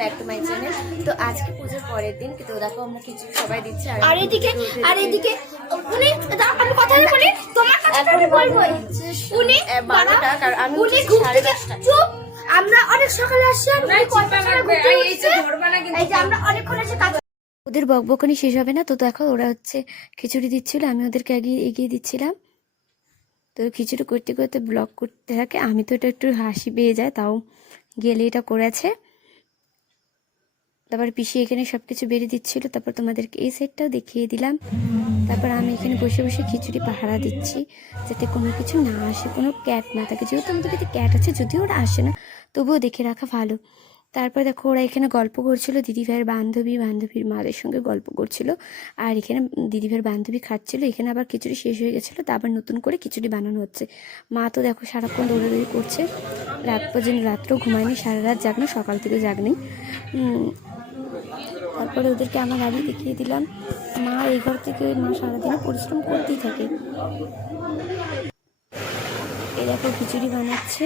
Back to my channel. তো আজকে পুজোর পরের দিন, কিন্তু দেখো আমরা কিছু সবাই দিচ্ছি আর এদিকে উনি আমি কথা বলি তোমার কাছে আমি বলবো উনি 12টা, কারণ আমি উনি উঠেছি ঘুম থেকে 10:30টায়। চুপ। আমরা অনেক সকালে আসছি, আমরা কত সময় ঘুরতে উঠছি, এই যে আমরা অনেকক্ষণ এসে কাজ। ওদের বকবকানি শেষ হবে না, তো দেখো ওরা হচ্ছে খিচুড়ি দিচ্ছিল, আমি ওদেরকে এগিয়ে দিচ্ছিলাম। তো খিচুড়ি করতে করতে ব্লগ করতে থাকে, আমি তো এটা একটু হাসি পেয়ে যায়, তাও গেলে এটা করেছে। তারপর পিসি এখানে সব কিছু বেরিয়ে দিচ্ছিল, তারপর তোমাদেরকে এই সাইডটাও দেখিয়ে দিলাম। তারপর আমি এখানে বসে বসে খিচুড়ি পাহারা দিচ্ছি, যাতে কোনো কিছু না আসে, কোনো ক্যাট না থাকে। যেহেতু আমাদের বাড়িতে ক্যাট আছে, যদিও ওরা আসে না, তবুও দেখে রাখা ভালো। তারপর দেখো ওরা এখানে গল্প করছিল, দিদিভাইয়ের বান্ধবীর মাদের সঙ্গে গল্প করছিল, আর এখানে দিদিভাইয়ের বান্ধবী খাচ্ছিল। এখানে আবার খিচুড়ি শেষ হয়ে গেছিলো, তা আবার নতুন করে খিচুড়ি বানানো হচ্ছে। মা তো দেখো সারাক্ষণ দৌড়াদৌড়ি করছে, রাত পর্যন্ত, রাত্রেও ঘুমায়নি, সারা রাত জাগনি, সকাল থেকে জাগনি। তারপরে ওদেরকে আমার বাড়ি দেখিয়ে দিলাম। মা এই ঘর থেকে মা সারাদিনে পরিশ্রম করতেই থাকে। এই দেখো খিচুড়ি বানাচ্ছে,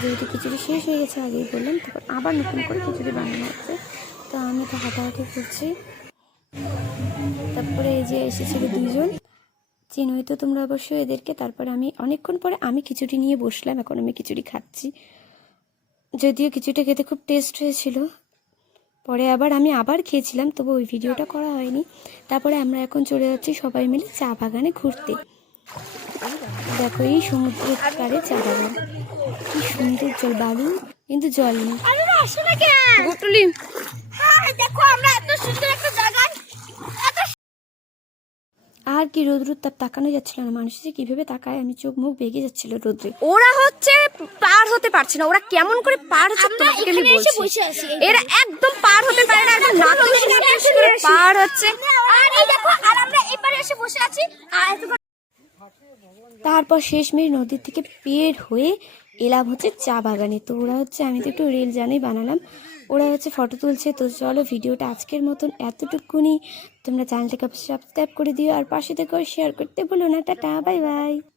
যেহেতু খিচুড়ি শেষ হয়ে গেছে আগেই বললাম, তারপর আবার নতুন করে খিচুড়ি বানানো হচ্ছে। তো আমি তো হাঁটাহাঁটি করছি। তারপরে এই যে এসেছিল দুজন, চিনোই তো তোমরা অবশ্যই এদেরকে। তারপরে আমি অনেকক্ষণ পরে আমি খিচুড়ি নিয়ে বসলাম, এখন আমি খিচুড়ি খাচ্ছি। যদিও খিচুড়িটা খেতে খুব টেস্ট হয়েছিল, পরে আমি আবার খেয়েছিলাম, তবু ওই ভিডিওটা করা হয়নি। তারপরে আমরা এখন চলে যাচ্ছি সবাই মিলে চা বাগানে ঘুরতে। দেখো এই সমুদ্রের পাড়ে চা বাগান, কি সুন্দর জল, বালু কিন্তু জল নেই। দেখো আমরা এত সুন্দর একটা জায়গায় আর কি রোদ্রুর তাপ তাকানো যাচ্ছিল না, মানুষ যে কিভাবে তাকায়, আমি চোখ মুখ বেগে যাচ্ছিল রোদ্রে। ওরা হচ্ছে পার হতে পারছে না, ওরা কেমন করে পার হচ্ছে তোমাকে আমি বলছি। বসে আছি। এরা একদম পার হতে পারে না, একদম নাকে করে পার হচ্ছে। আর এই দেখো, আর আমরা এবারে এসে বসে আছি। আর তারপর শেষমেশ নদীর থেকে বের হয়ে এলাম হচ্ছে চা বাগানে। তো ওরা হচ্ছে, আমি তো একটু রিল জানাই বানালাম, ওরা হচ্ছে ফটো তুলছে। তো চলো ভিডিওটা আজকের মতন এতটুকুনি। তোমরা চ্যানেলটাকে সাবস্ক্রাইব করে দিও, আর পাশে থেকে শেয়ার করতে ভুলো না। Tata, bye bye.